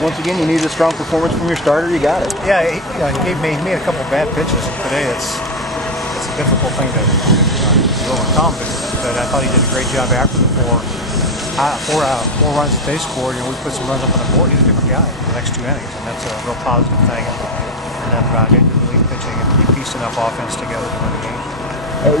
once again, you need a strong performance from your starter. You got it. Yeah, he made a couple of bad pitches today. It's a difficult thing to overcome, but I thought he did a great job after the four runs that they scored. We put some runs up on the board. He's a different guy in the next 2 innings, and that's a real positive thing. And then getting the relief pitching and he pieced enough offense together to win the game.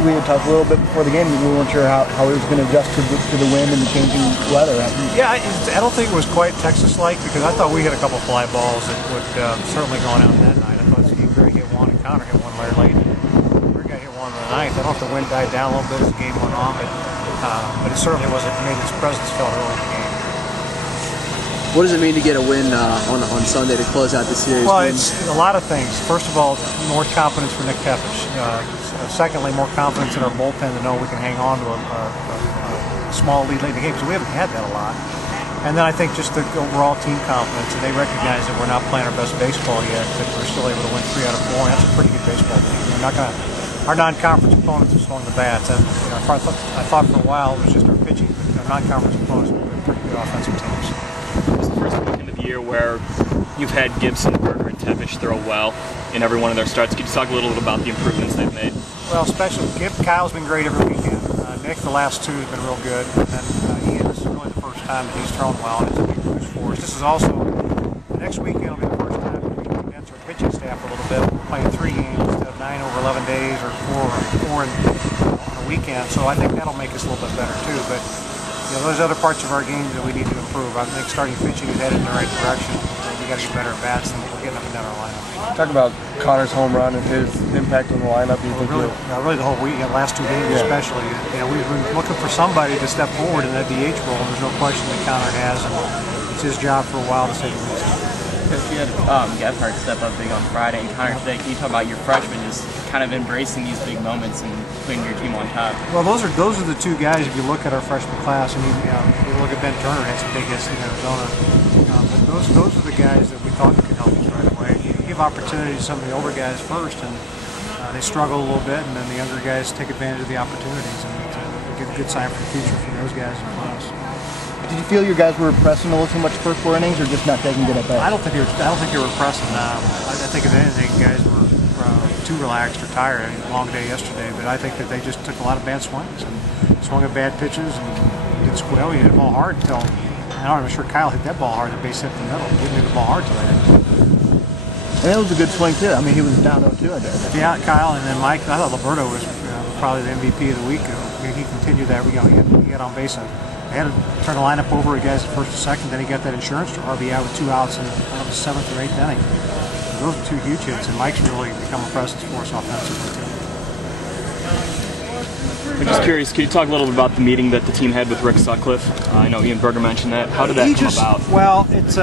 We had talked a little bit before the game. We weren't sure how he was going to adjust to the wind and the changing weather. Yeah, I don't think it was quite Texas-like, because I thought we had a couple fly balls that would certainly gone out that night. I thought Steve Gray hit one and Connor hit one later late. We got hit one in the ninth. I don't know if the wind died down a little bit as the game went on, but it certainly made its presence felt early in the game. What does it mean to get a win on Sunday to close out the series? Well, it's a lot of things. First of all, more confidence for Nick Tepich. Secondly, more confidence in our bullpen to know we can hang on to a small lead late in the game, because we haven't had that a lot. And then I think just the overall team confidence, and they recognize that we're not playing our best baseball yet, but we're still able to win 3 out of 4, and that's a pretty good baseball team. We're not going to. Our non-conference opponents are swung the bats, and I thought for a while it was just our pitching, but our non-conference opponents were pretty good offensive teams. It's the first weekend of the year where you've had Gibson, Berger, and Tepich throw well in every one of their starts. Could you talk a little bit about the improvements they've made? Well, especially Kyle's been great every weekend. Nick, the last 2, has been real good. And then Ian, this is really the first time that he's thrown well, and it's a big boost for us. This is also, the next weekend will be the first time that we can condense our pitching staff a little bit. We're playing 3 games instead of 9 over 11 days, or 4 on a weekend. So I think that'll make us a little bit better too. But those other parts of our game that we need to improve. I think starting pitching is headed in the right direction. We got to get better at bats, and we're getting up and down our lineup. Talk about Connor's home run and his impact on the lineup. Really the whole week, last 2 games especially. We've been looking for somebody to step forward in that DH role. There's no question that Connor has, and it's his job for a while to say the least. Coach, you had Gephardt step up big on Friday, and Connor today. Can you talk about your freshman just kind of embracing these big moments and putting your team on top? Well, those are the 2 guys. If you look at our freshman class, I mean, you look at Ben Turner, had some big hits in Arizona. But those are the guys that we thought could help us right away. You give opportunity to some of the older guys first, and they struggle a little bit, and then the younger guys take advantage of the opportunities, and we get a good sign for the future from those guys and from us. Did you feel your guys were pressing a little too much first 4 innings, or just not taking good at bats? I don't think they were pressing. I think if anything, guys were too relaxed or tired. I mean, a long day yesterday, but I think that they just took a lot of bad swings and swung at bad pitches and did square. He hit the ball hard until. I'm sure Kyle hit that ball hard. The base hit the middle. He didn't hit the ball hard till later. And that was a good swing too. I mean, he was down 0-2, I guess. Yeah, Kyle, and then Mike. I thought Liberto was probably the MVP of the week. He continued that. He got on base. He had to turn the lineup over at guys at first and second. Then he got that insurance RBI with 2 outs in the 7th or 8th inning. Those are 2 huge hits, and Mike's really become a presence for us offensively too. I'm just curious, could you talk a little bit about the meeting that the team had with Rick Sutcliffe? I know Ian Berger mentioned that. How did that come about? Well, it's